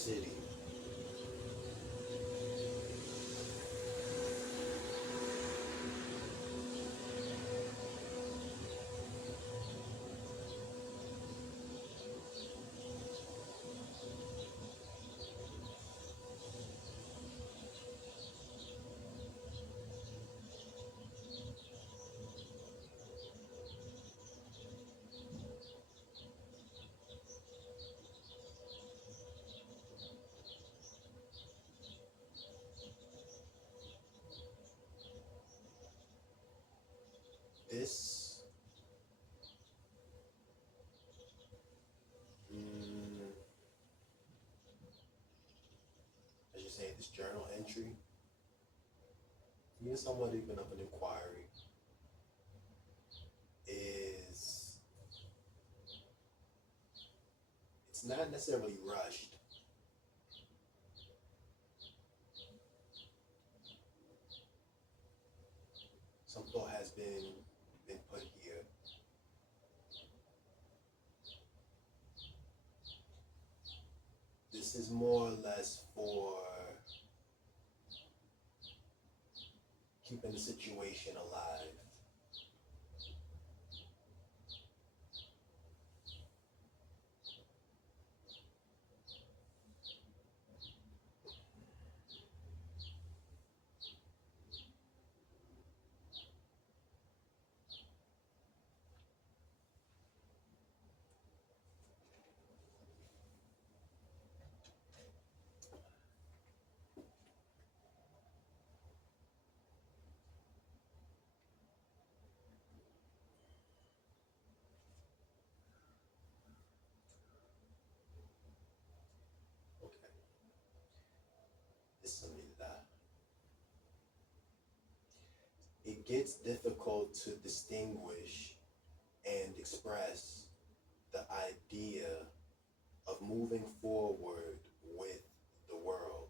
city. This, mm, as you say, this journal entry, even somewhat even of an inquiry, is it's not necessarily rushed. Some thought has been put here. This is more or less for keeping the situation alive. Okay, Bismillah. It gets difficult to distinguish and express the idea of moving forward with the world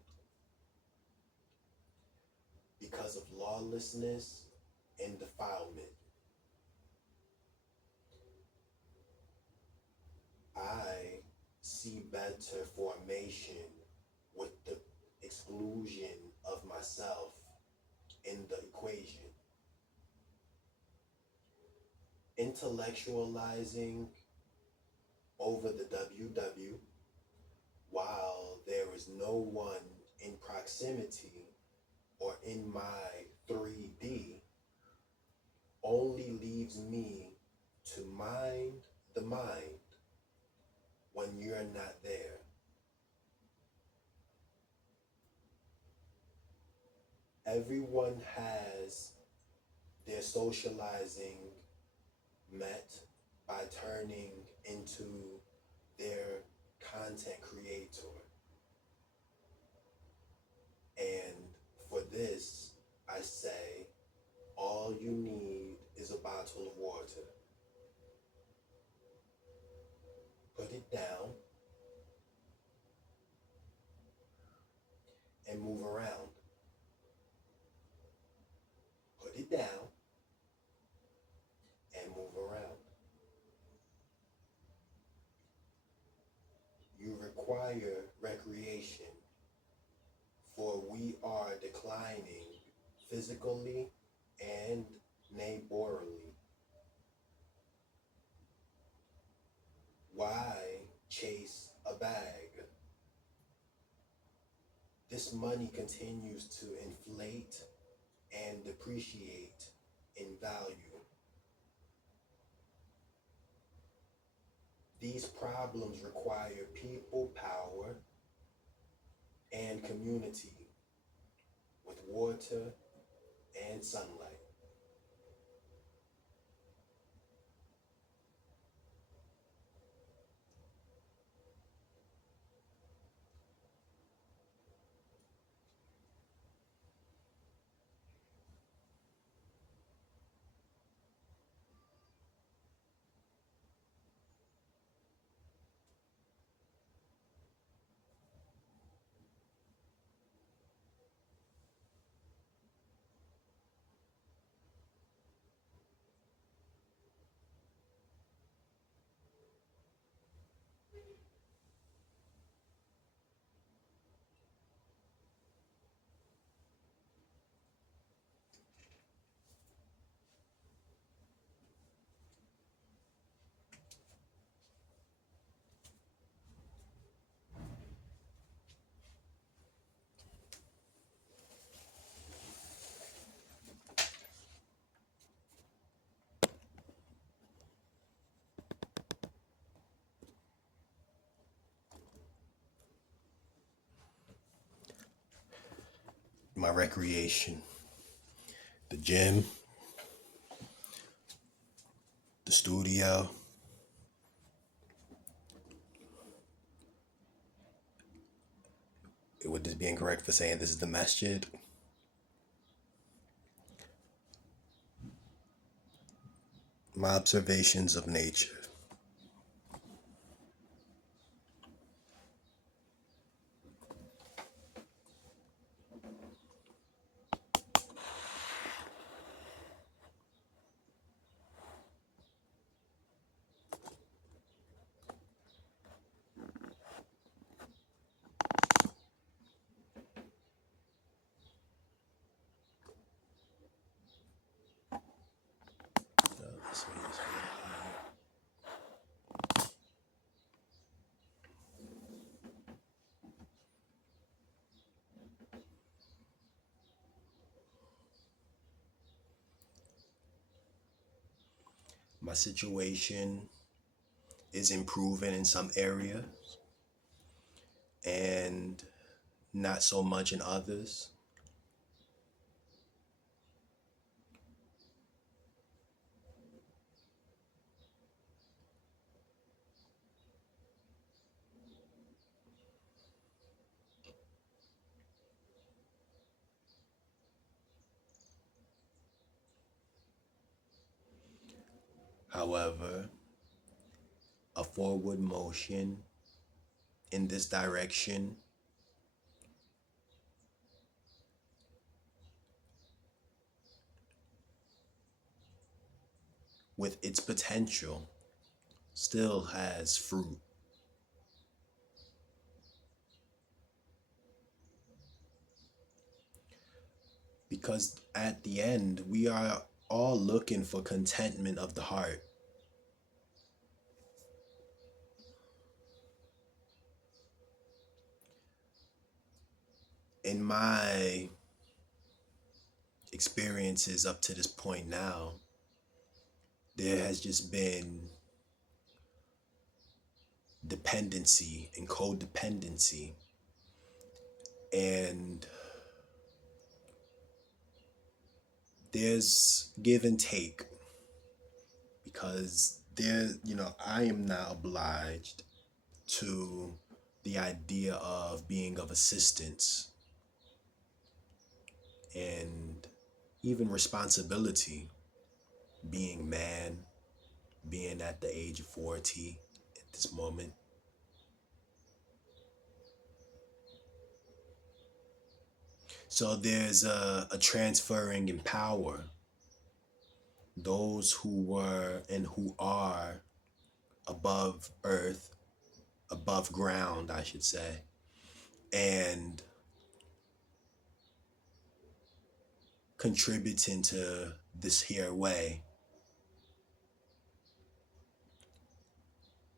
because of lawlessness and defilement. I see better formation with the exclusion of myself in the equation. Intellectualizing over the WW while there is no one in proximity or in my 3D only leaves me to mind the mind when you're not there. Everyone has their socializing met by turning into their content creator. And for this, I say, all you need is a bottle of water. Put it down and move around. Put it down and move around. You require recreation, for we are declining physically and neighborly. Why chase a bag? This money continues to inflate and depreciate in value. These problems require people power and community with water and sunlight. my recreation, the gym, the studio. Would this be incorrect for saying this is the masjid? My observations of nature. My situation is improving in some areas and not so much in others. However, a forward motion in this direction with its potential still has fruit. Because at the end, we are all looking for contentment of the heart. In my experiences up to this point now, there has just been dependency and codependency, and there's give and take, because I am not obliged to the idea of being of assistance and even responsibility, being man, being at the age of 40 at this moment. So there's a transferring in power. Those who were and who are above earth, above ground, I should say, and contributing to this here way,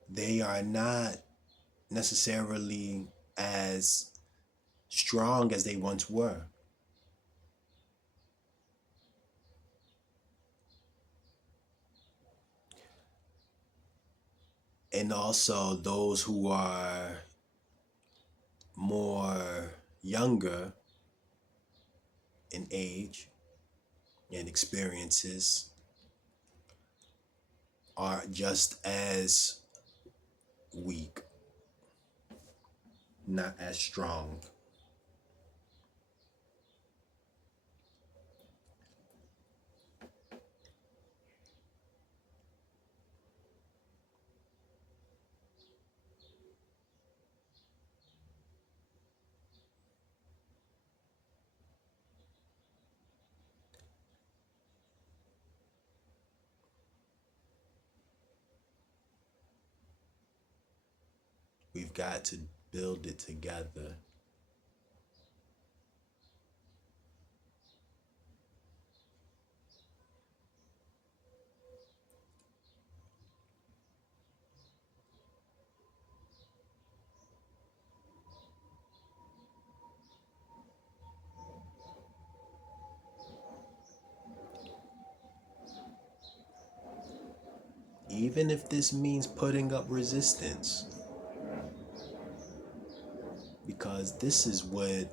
they are not necessarily as strong as they once were. And also those who are more younger in age and experiences are just as weak, not as strong. We've got to build it together. Even if this means putting up resistance, because this is what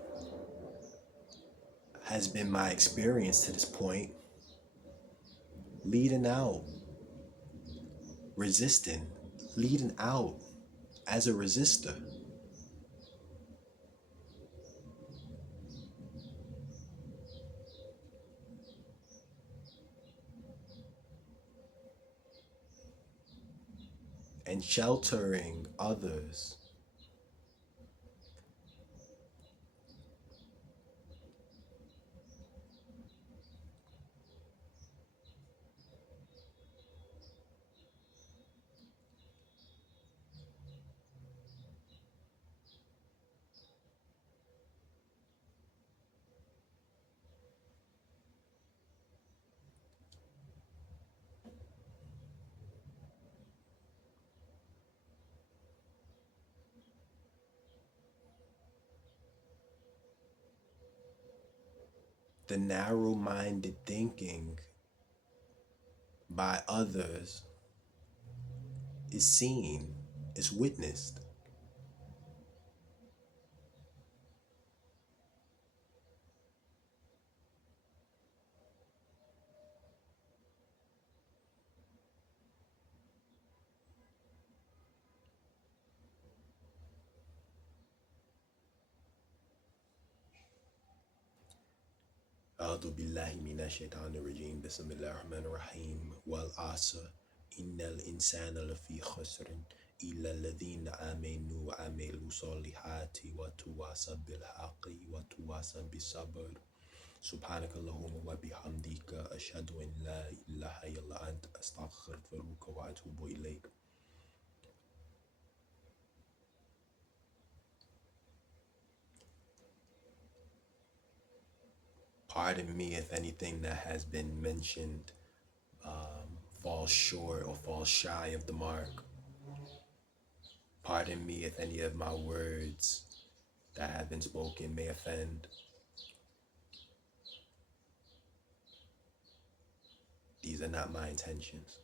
has been my experience to this point, leading out, resisting, leading out as a resistor. And sheltering others. The narrow minded thinking by others is seen, is witnessed. أعوذ بالله من الشيطان الرجيم بسم الله الرحمن الرحيم والعصر إن الإنسان لفي خسر إلا الذين آمنوا وعملوا الصالحات وتواصوا بالحق وتواصوا بالصبر سبحانك اللهم وبحمدك أشهد أن لا إله إلا أنت أستغفرك وأتوب إليك. Pardon me if anything that has been mentioned falls short or falls shy of the mark. Pardon me if any of my words that have been spoken may offend. These are not my intentions.